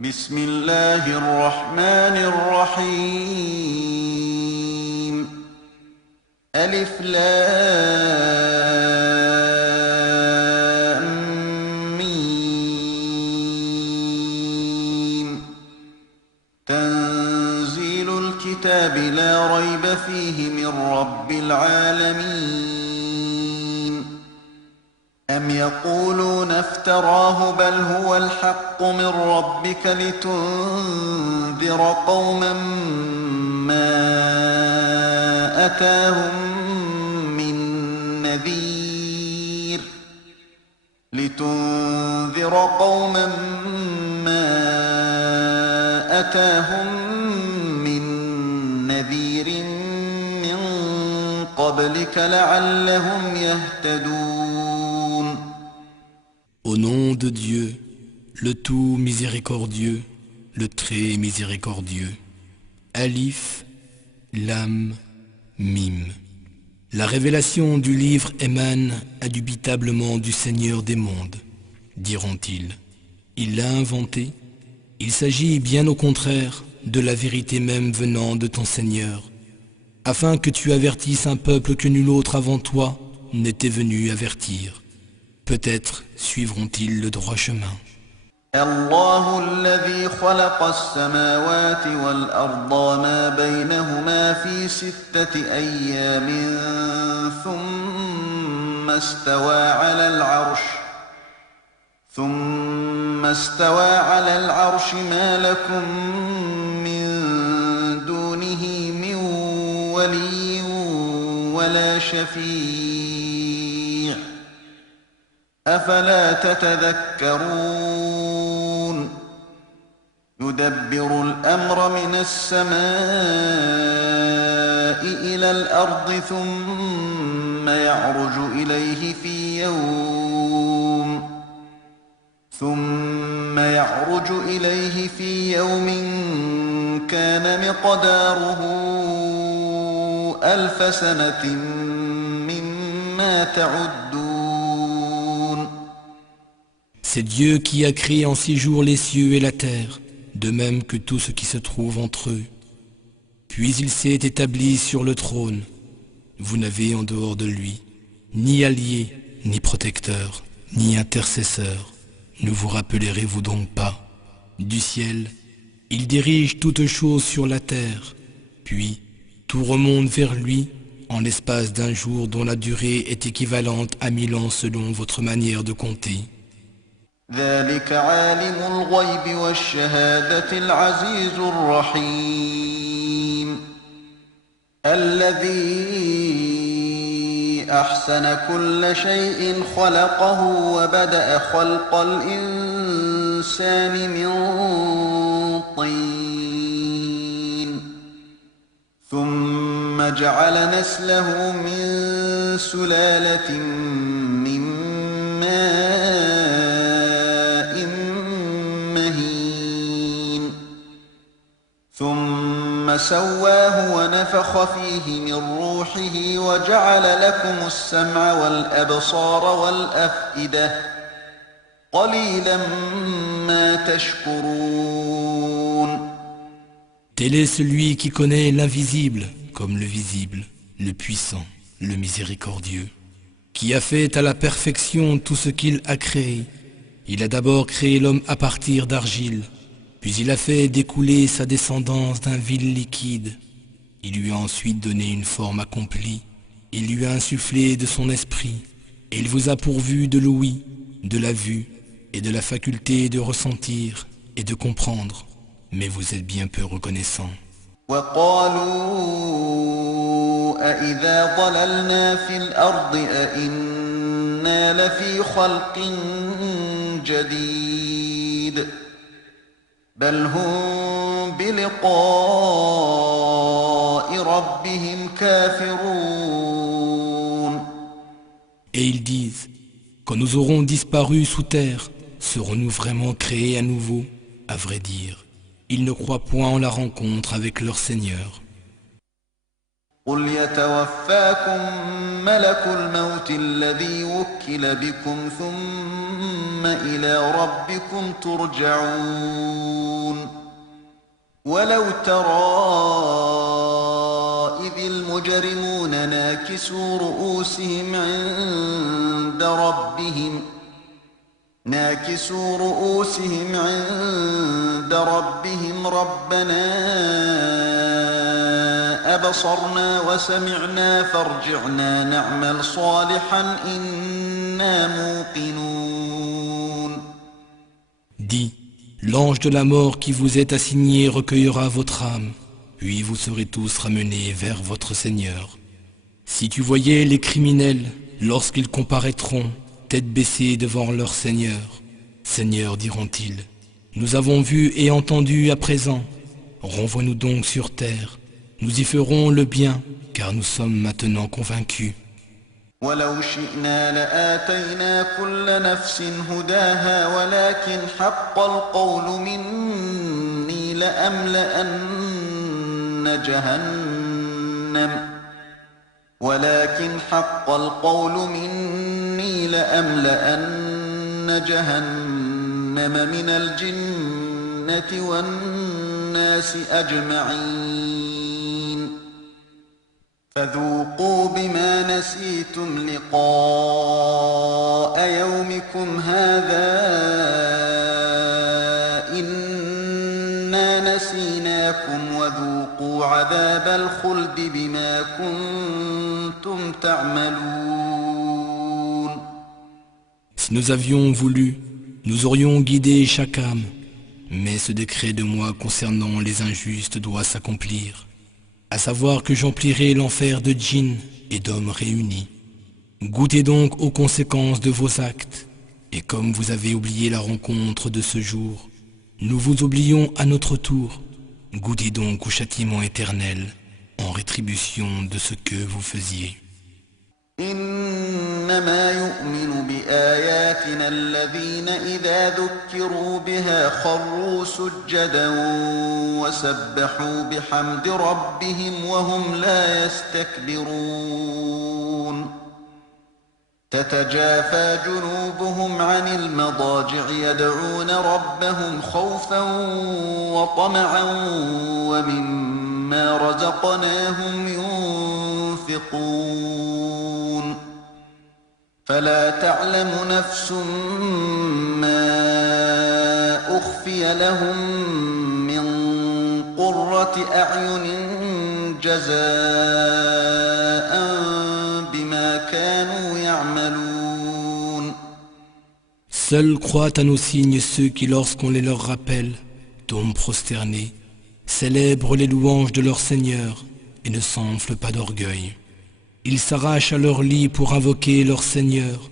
بسم الله الرحمن الرحيم ألف لام ميم تنزيل الكتاب لا ريب فيه من رب العالمين أم يقولون افتراه بل هو الحق من ربك لتنذر قوما ما أتاهم من نذير من قبلك لعلهم يهتدون. Au nom de Dieu, le tout miséricordieux, le très miséricordieux. Alif, Lam, Mim. La révélation du livre émane indubitablement du Seigneur des mondes, diront-ils. Il l'a inventé. Il s'agit bien au contraire de la vérité même venant de ton Seigneur, afin que tu avertisses un peuple que nul autre avant toi n'était venu avertir. Peut-être suivront-ils le droit chemin. الله الذي خلق السماوات والأرض وما بينهما في 6 أيام ثم استوى على العرش ما لكم من دونه من ولي ولا شفيع أفلا تتذكرون. يدبر الأمر من السماء إلى الأرض ثم يعرج إليه في يوم كان مقداره 1000 سنة مما تعدون. C'est Dieu qui a créé en 6 jours les cieux et la terre, de même que tout ce qui se trouve entre eux. Puis il s'est établi sur le trône. Vous n'avez en dehors de lui ni allié, ni protecteur, ni intercesseur. Ne vous rappellerez-vous donc pas? Du ciel, il dirige toutes choses sur la terre, puis tout remonte vers lui en l'espace d'un jour dont la durée est équivalente à 1000 ans selon votre manière de compter. ذلك عالم الغيب والشهادة العزيز الرحيم الذي أحسن كل شيء خلقه وبدأ خلق الإنسان من طين ثم جعل نسله من سلالة من ماء ثم سواه ونفخ فيه من روحه وجعل لكم السمع والأبصار والأفئدة قليلا ما تشكرون. Tel est celui qui connaît l'invisible comme le visible, le puissant, le miséricordieux, qui a fait à la perfection tout ce qu'il a créé. Il a d'abord créé l'homme à partir d'argile, puis il a fait découler sa descendance d'un vil liquide. Il lui a ensuite donné une forme accomplie. Il lui a insufflé de son esprit. Et il vous a pourvu de l'ouïe, de la vue et de la faculté de ressentir et de comprendre. Mais vous êtes bien peu reconnaissants. وقالوا أإذا ضللنا في الأرض أإنا لفي خلق جديد بل هم بلقاء ربهم كافرون. Et ils disent, quand nous aurons disparu sous terre, serons-nous vraiment créés à nouveau? À vrai dire, ils ne croient point en la rencontre avec leur Seigneur. قل يتوفاكم ملك الموت الذي وكل بكم ثم إلى ربكم ترجعون ولو ترى إذ المجرمون ناكسوا رؤوسهم عند ربهم ربنا أبصرنا وسمعنا فارجعنا نعمل صالحا إنا موقنون. Dis, l'ange de la mort qui vous est assigné recueillera votre âme, puis vous serez tous ramenés vers votre Seigneur. Si tu voyais les criminels lorsqu'ils comparaîtront, tête baissée devant leur Seigneur, Seigneur, diront-ils, nous avons vu et entendu à présent, renvoie-nous donc sur terre, nous y ferons le bien, car nous sommes maintenant convaincus. ولو شئنا لآتينا كل نفس هداها ولكن حق القول مني لأملأن جهنم من الجنة والناس أجمعين فذوقوا بما نسيتم لقاء يومكم هذا إنا نسيناكم وذوقوا عذاب الخلد بما كنتم تعملون. Si nous avions voulu, nous aurions guidé chaque âme, mais ce décret de moi concernant les injustes doit s'accomplir, à savoir que j'emplirai l'enfer de djinns et d'hommes réunis. Goûtez donc aux conséquences de vos actes, et comme vous avez oublié la rencontre de ce jour, nous vous oublions à notre tour. Goûtez donc au châtiment éternel, en rétribution de ce que vous faisiez. إنما يؤمن بآياتنا الذين إذا ذكروا بها خروا سجدا وسبحوا بحمد ربهم وهم لا يستكبرون تتجافى جنوبهم عن المضاجع يدعون ربهم خوفا وطمعا ومما رزقناهم ينفقون فلا تعلم نفس ما أخفي لهم من قرة أعين جزاء بما كانوا يعملون. Seuls croient à nos signes ceux qui, lorsqu'on les leur rappelle, tombent prosternés, célèbrent les louanges de leur Seigneur et ne s'enflent pas d'orgueil. Ils s'arrachent à leur lit pour invoquer leur Seigneur,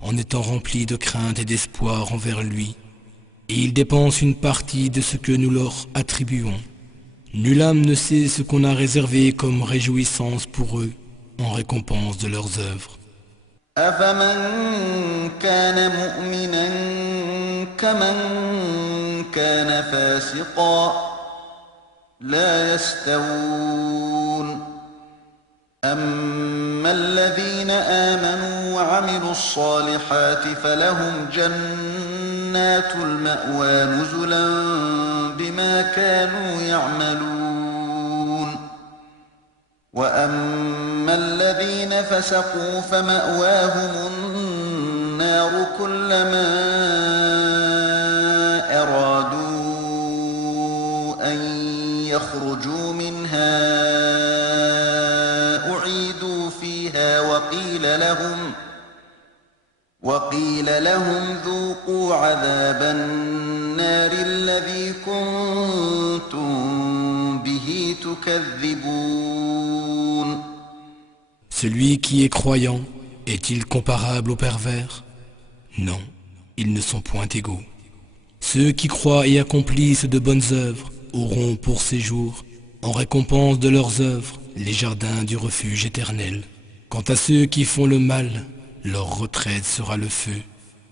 en étant remplis de crainte et d'espoir envers lui, et ils dépensent une partie de ce que nous leur attribuons. Nulle âme ne sait ce qu'on a réservé comme réjouissance pour eux, en récompense de leurs œuvres. أفمن كان مؤمنا كمن كان فاسقا لا يستوون أما الذين آمنوا وعملوا الصالحات فلهم جنات المأوى نزلا بما كانوا يعملون وأما الذين فسقوا فمأواهم النار كلما أرادوا أن يخرجوا منها أعيدوا فيها وقيل لهم ذوقوا عذاب النار الذي كنتم به تكذبون. Celui qui est croyant, est-il comparable aux pervers? Non, ils ne sont point égaux. Ceux qui croient et accomplissent de bonnes œuvres auront pour séjour, en récompense de leurs œuvres, les jardins du refuge éternel. Quant à ceux qui font le mal, leur retraite sera le feu.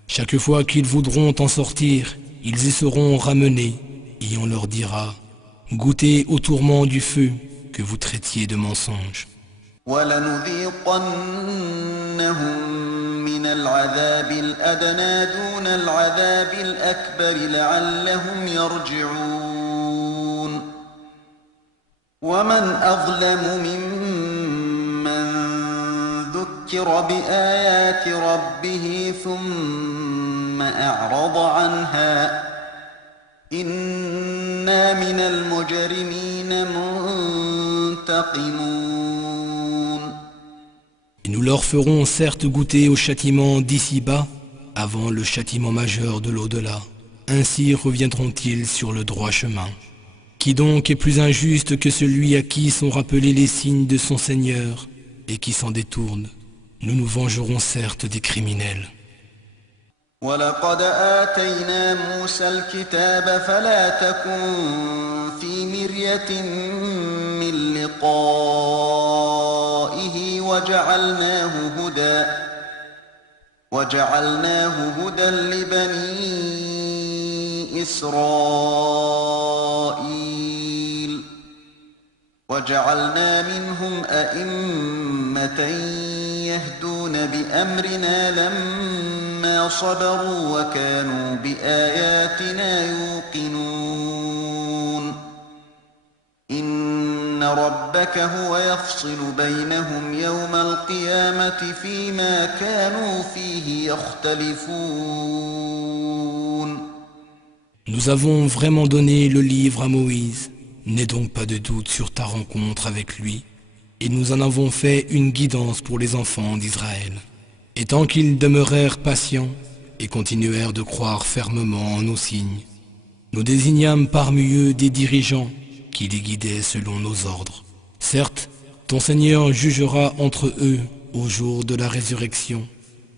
Chaque fois qu'ils voudront en sortir, ils y seront ramenés, et on leur dira « Goûtez au tourment du feu que vous traitiez de mensonge ». ولنذيقنهم من العذاب الأدنى دون العذاب الأكبر لعلهم يرجعون ومن أظلم ممن ذكر بآيات ربه ثم أعرض عنها إنا من المجرمين منتقمون. Et nous leur ferons certes goûter au châtiment d'ici-bas avant le châtiment majeur de l'au-delà. Ainsi reviendront-ils sur le droit chemin. Qui donc est plus injuste que celui à qui sont rappelés les signes de son Seigneur et qui s'en détourne? Nous nous vengerons certes des criminels. ولقد آتينا موسى الكتاب فلا تكن في مرية من لقائه وجعلناه هدى لبني إسرائيل وجعلنا منهم أئمة يهدون بأمرنا لما صبروا وكانوا بآياتنا يوقنون إن ربك هو يفصل بينهم يوم القيامة فيما كانوا فيه يختلفون. Nous avons vraiment donné le livre à Moïse. N'aie donc pas de doute sur ta rencontre avec lui. Et nous en avons fait une guidance pour les enfants d'Israël. Et tant qu'ils demeurèrent patients et continuèrent de croire fermement en nos signes, nous désignâmes parmi eux des dirigeants qui les guidaient selon nos ordres. Certes, ton Seigneur jugera entre eux au jour de la résurrection,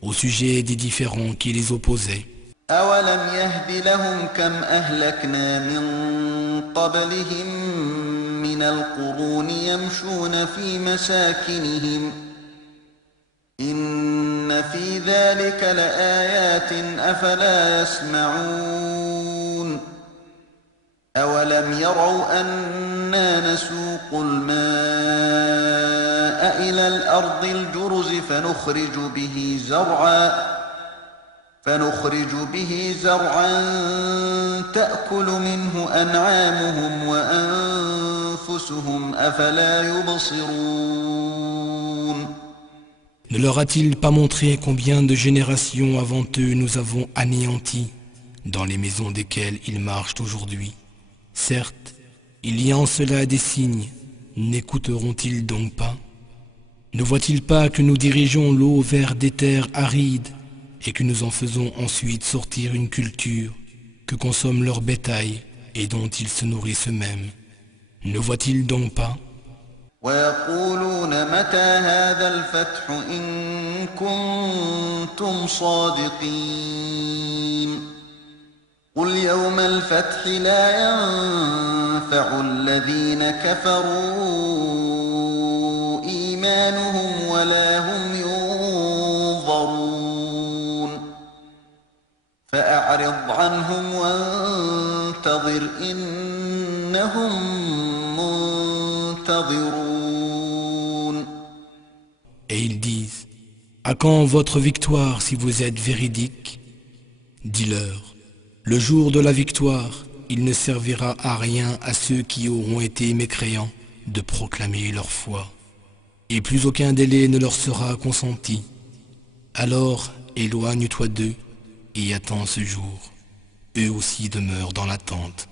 au sujet des différends qui les opposaient. أولم يهد لهم كم أهلكنا من قبلهم من القرون يمشون في مساكنهم إن في ذلك لآيات أفلا يسمعون أولم يروا أنا نسوق الماء إلى الأرض الجرز فنخرج به زرعا تأكل منه أنعامهم وأنفسهم أفلا يبصرون. Ne leur a-t-il pas montré combien de générations avant eux nous avons anéantis dans les maisons desquelles ils marchent aujourd'hui? Certes, il y a en cela des signes, n'écouteront-ils donc pas? Ne voient-ils pas que nous dirigeons l'eau vers des terres arides et que nous en faisons ensuite sortir une culture que consomment leur bétail et dont ils se nourrissent eux-mêmes? Ne voient-ils donc pas? ويقولون متى هذا الفتح إن كنتم صادقين قل يوم الفتح لا ينفع الذين كفروا إيمانهم ولا هم ينظرون فأعرض عنهم وانتظر إنهم منتظرون. Et ils disent, à quand votre victoire si vous êtes véridiques? Dis-leur, le jour de la victoire, il ne servira à rien à ceux qui auront été mécréants de proclamer leur foi. Et plus aucun délai ne leur sera consenti. Alors éloigne-toi d'eux et attends ce jour. Eux aussi demeurent dans l'attente.